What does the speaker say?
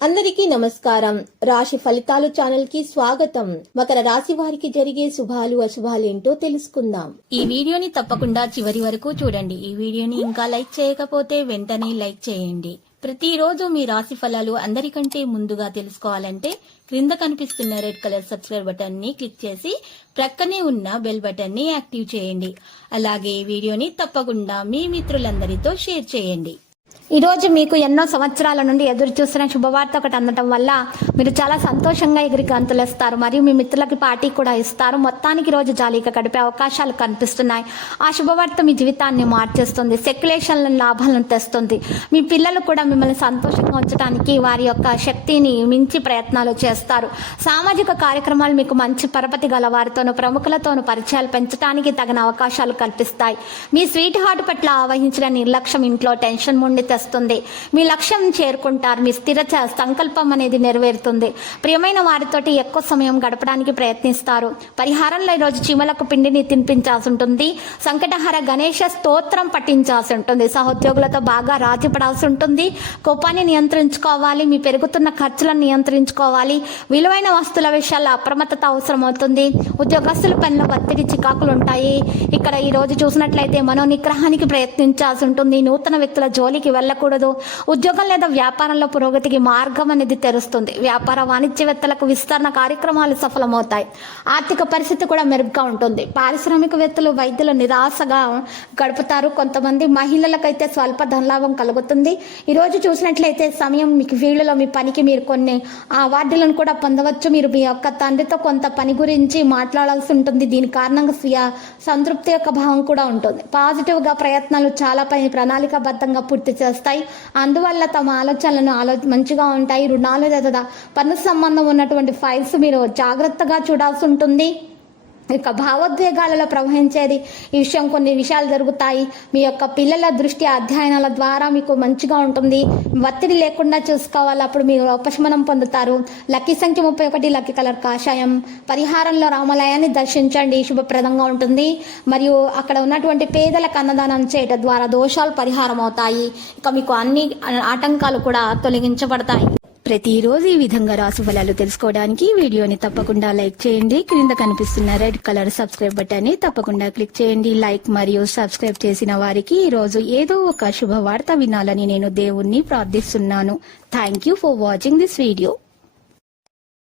అందరికీ నమస్కారం. రాశి ఫలితాలు ఛానల్ కి స్వాగతం. మకర రాశి వారికి జరిగే శుభాలు అశుభాలు ఏంటో తెలుసుకుందాం. ఈ వీడియోని తప్పకుండా చివరి వరకు చూడండి. ఈ వీడియోని ఇంకా లైక్ చేయకపోతే వెంటనే లైక్ చేయండి. ప్రతిరోజు మీ రాశి ఫలాలు అందరికంటే ముందుగా తెలుసుకోవాలంటే క్రింద కనిపిస్తున్న రెడ్ కలర్ సబ్స్క్రైబ్ బటన్ ని క్లిక్ చేసి ప్రక్కనే ఉన్న బెల్ బటన్ ని యాక్టివ్ చేయండి. అలాగే ఈ వీడియోని తప్పకుండా మీ మిత్రులందరితో షేర్ చేయండి. ఈ రోజు మీకు ఎన్నో సంవత్సరాల నుండి ఎదురు చూస్తున్న శుభవార్త ఒకటి అందటం వల్ల మీరు చాలా సంతోషంగా ఎగిరి గంతులేస్తారు మరియు మీ మిత్రులకి పార్టీ కూడా ఇస్తారు. మొత్తానికి రోజు జాలీగా గడిపే అవకాశాలు కనిపిస్తున్నాయి. ఆ శుభవార్త మీ జీవితాన్ని మార్చేస్తుంది, సెక్యులేషన్ లాభాలను తెస్తుంది. మీ పిల్లలు కూడా మిమ్మల్ని సంతోషంగా ఉంచడానికి వారి యొక్క శక్తిని మించి ప్రయత్నాలు చేస్తారు. సామాజిక కార్యక్రమాలు మీకు మంచి పరపతి గల వారితోనూ ప్రముఖులతోనూ పరిచయాలు పెంచడానికి తగిన అవకాశాలు కల్పిస్తాయి. మీ స్వీట్ హార్ట్ పట్ల ఆవహించిన నిర్లక్ష్యం ఇంట్లో టెన్షన్ ముండి తెస్తుంది. మీ లక్ష్యం చేరుకుంటారు. మీ స్థిర సంకల్పం అనేది నెరవేరుతుంది. ప్రియమైన వారితోటి ఎక్కువ సమయం గడపడానికి ప్రయత్నిస్తారు. పరిహారంలో ఈరోజు చీమలకు పిండిని తినిపించాల్సి ఉంటుంది. సంకటహర గణేష స్తోత్రం పఠించాల్సి ఉంటుంది. సహోద్యోగులతో బాగా రాజీ పడాల్సి ఉంటుంది. కోపాన్ని నియంత్రించుకోవాలి. మీ పెరుగుతున్న ఖర్చులను నియంత్రించుకోవాలి. విలువైన వస్తువుల విషయాల్లో అప్రమత్తత అవసరం అవుతుంది. ఉద్యోగస్తుల పనిలో ఒత్తిడి చికాకులు ఉంటాయి. ఇక్కడ ఈ రోజు చూసినట్లయితే మనోనిగ్రహానికి ప్రయత్నించాల్సి ఉంటుంది. నూతన వ్యక్తుల జోలికి వెళ్ళకూడదు. ఉద్యోగం లేదా వ్యాపారంలో పురోగతికి మార్గం అనేది తెరుస్తుంది. వ్యాపార వాణిజ్యవేత్తలకు విస్తరణ కార్యక్రమాలు సఫలమవుతాయి. ఆర్థిక పరిస్థితి కూడా మెరుగ్గా ఉంటుంది. పారిశ్రామికవేత్తలు వైద్యులు నిరాశగా గడుపుతారు. కొంతమంది మహిళలకైతే స్వల్ప ధనలాభం కలుగుతుంది. ఈరోజు చూసినట్లయితే సమయం మీకు ఫీల్డ్లో మీ పనికి మీరు కొన్ని అవార్డులను కూడా పొందవచ్చు. మీరు మీ యొక్క తండ్రితో కొంత పని గురించి మాట్లాడాల్సి ఉంటుంది. దీని కారణంగా స్వీయ సంతృప్తి యొక్క భావం కూడా ఉంటుంది. పాజిటివ్గా ప్రయత్నాలు చాలా ప్రణాళికాబద్ధంగా పూర్తి చేస్తాయి. అందువల్ల తమ ఆలోచనలను మంచిగా ఉంటాయి. రుణాలు లేదా పన్ను సంబంధం ఉన్నటువంటి ఫైల్స్ మీరు జాగ్రత్తగా చూడాల్సి ఉంటుంది. ఇక భావోద్వేగాలలో ప్రవహించేది ఈ విషయం కొన్ని విషయాలు జరుగుతాయి. మీ యొక్క పిల్లల దృష్టి అధ్యయనాల ద్వారా మీకు మంచిగా ఉంటుంది. ఒత్తిడి లేకుండా చూసుకోవాలి. అప్పుడు మీరు ఉపశమనం పొందుతారు. లక్కీ సంఖ్య 31, లక్కీ కలర్ కాషాయం. పరిహారంలో రామాలయాన్ని దర్శించండి, శుభప్రదంగా ఉంటుంది. మరియు అక్కడ ఉన్నటువంటి పేదలకు అన్నదానం చేయడం ద్వారా దోషాలు పరిహారం అవుతాయి. ఇక మీకు అన్ని ఆటంకాలు కూడా తొలగించబడతాయి. ప్రతిరోజు ఈ విధంగా రాశి ఫలాలు తెలుసుకోవడానికి వీడియోని తప్పకుండా లైక్ చేయండి. క్రింద కనిపిస్తున్న రెడ్ కలర్ సబ్స్క్రైబ్ బటన్ ని తప్పకుండా క్లిక్ చేయండి. లైక్ మరియు సబ్స్క్రైబ్ చేసిన వారికి ఈ రోజు ఏదో ఒక శుభవార్త వినాలని నేను దేవుణ్ణి ప్రార్థిస్తున్నాను. Thank you for watching this video.